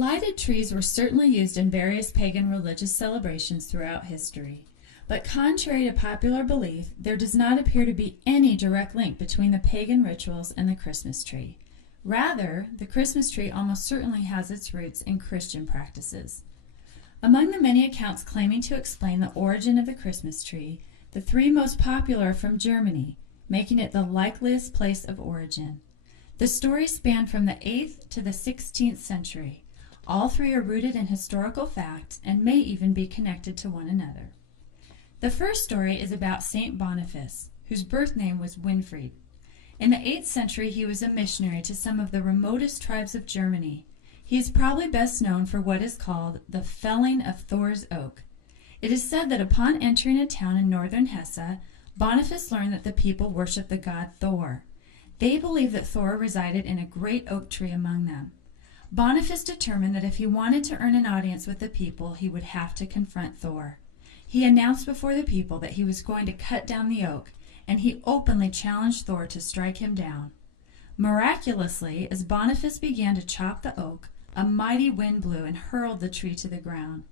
Lighted trees were certainly used in various pagan religious celebrations throughout history. But contrary to popular belief, there does not appear to be any direct link between the pagan rituals and the Christmas tree. Rather, the Christmas tree almost certainly has its roots in Christian practices. Among the many accounts claiming to explain the origin of the Christmas tree, the three most popular are from Germany, making it the likeliest place of origin. The stories span from the 8th to the 16th century. All three are rooted in historical facts and may even be connected to one another. The first story is about Saint Boniface, whose birth name was Winfried. In the 8th century, he was a missionary to some of the remotest tribes of Germany. He is probably best known for what is called the felling of Thor's oak. It is said that upon entering a town in northern Hesse, Boniface learned that the people worshiped the god Thor. They believed that Thor resided in a great oak tree among them. Boniface determined that if he wanted to earn an audience with the people, he would have to confront Thor. He announced before the people that he was going to cut down the oak, and he openly challenged Thor to strike him down. Miraculously, as Boniface began to chop the oak, a mighty wind blew and hurled the tree to the ground.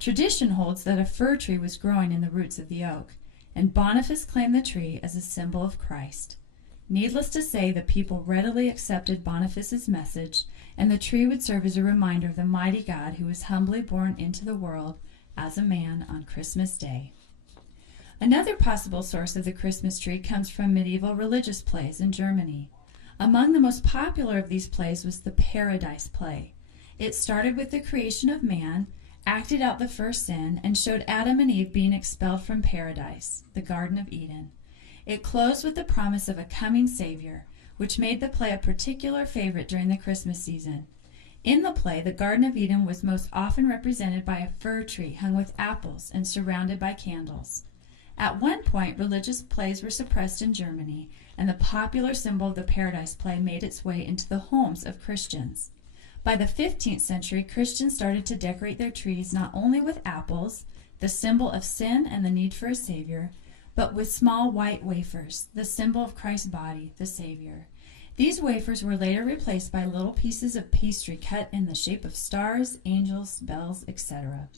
Tradition holds that a fir tree was growing in the roots of the oak, and Boniface claimed the tree as a symbol of Christ. Needless to say, the people readily accepted Boniface's message, and the tree would serve as a reminder of the mighty God who was humbly born into the world as a man on Christmas Day. Another possible source of the Christmas tree comes from medieval religious plays in Germany. Among the most popular of these plays was the Paradise Play. It started with the creation of man, acted out the first sin, and showed Adam and Eve being expelled from paradise, the Garden of Eden. It closed with the promise of a coming Savior, which made the play a particular favorite during the Christmas season. In the play, the Garden of Eden was most often represented by a fir tree hung with apples and surrounded by candles. At one point, religious plays were suppressed in Germany, and the popular symbol of the Paradise Play made its way into the homes of Christians. By the 15th century, Christians started to decorate their trees not only with apples, the symbol of sin and the need for a Savior, but with small white wafers, the symbol of Christ's body, the Savior. These wafers were later replaced by little pieces of pastry cut in the shape of stars, angels, bells, etc.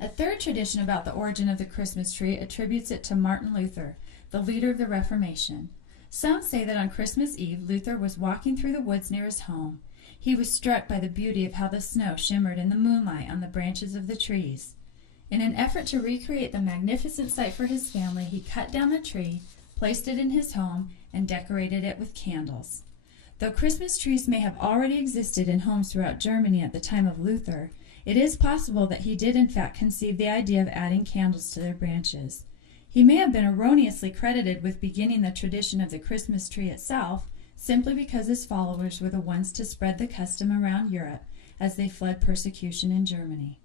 A third tradition about the origin of the Christmas tree attributes it to Martin Luther, the leader of the Reformation. Some say that on Christmas Eve, Luther was walking through the woods near his home. He was struck by the beauty of how the snow shimmered in the moonlight on the branches of the trees. In an effort to recreate the magnificent sight for his family, he cut down the tree, placed it in his home, and decorated it with candles. Though Christmas trees may have already existed in homes throughout Germany at the time of Luther, it is possible that he did in fact conceive the idea of adding candles to their branches. He may have been erroneously credited with beginning the tradition of the Christmas tree itself, simply because his followers were the ones to spread the custom around Europe as they fled persecution in Germany.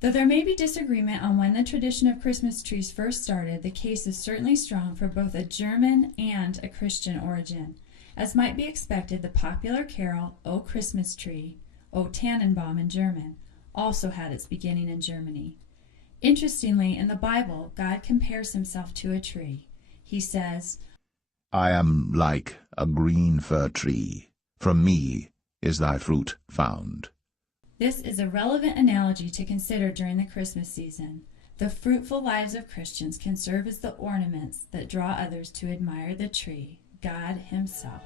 Though there may be disagreement on when the tradition of Christmas trees first started, the case is certainly strong for both a German and a Christian origin. As might be expected, the popular carol, O Christmas Tree, O Tannenbaum in German, also had its beginning in Germany. Interestingly, in the Bible, God compares himself to a tree. He says, I am like a green fir tree. From me is thy fruit found. This is a relevant analogy to consider during the Christmas season. The fruitful lives of Christians can serve as the ornaments that draw others to admire the tree, God himself.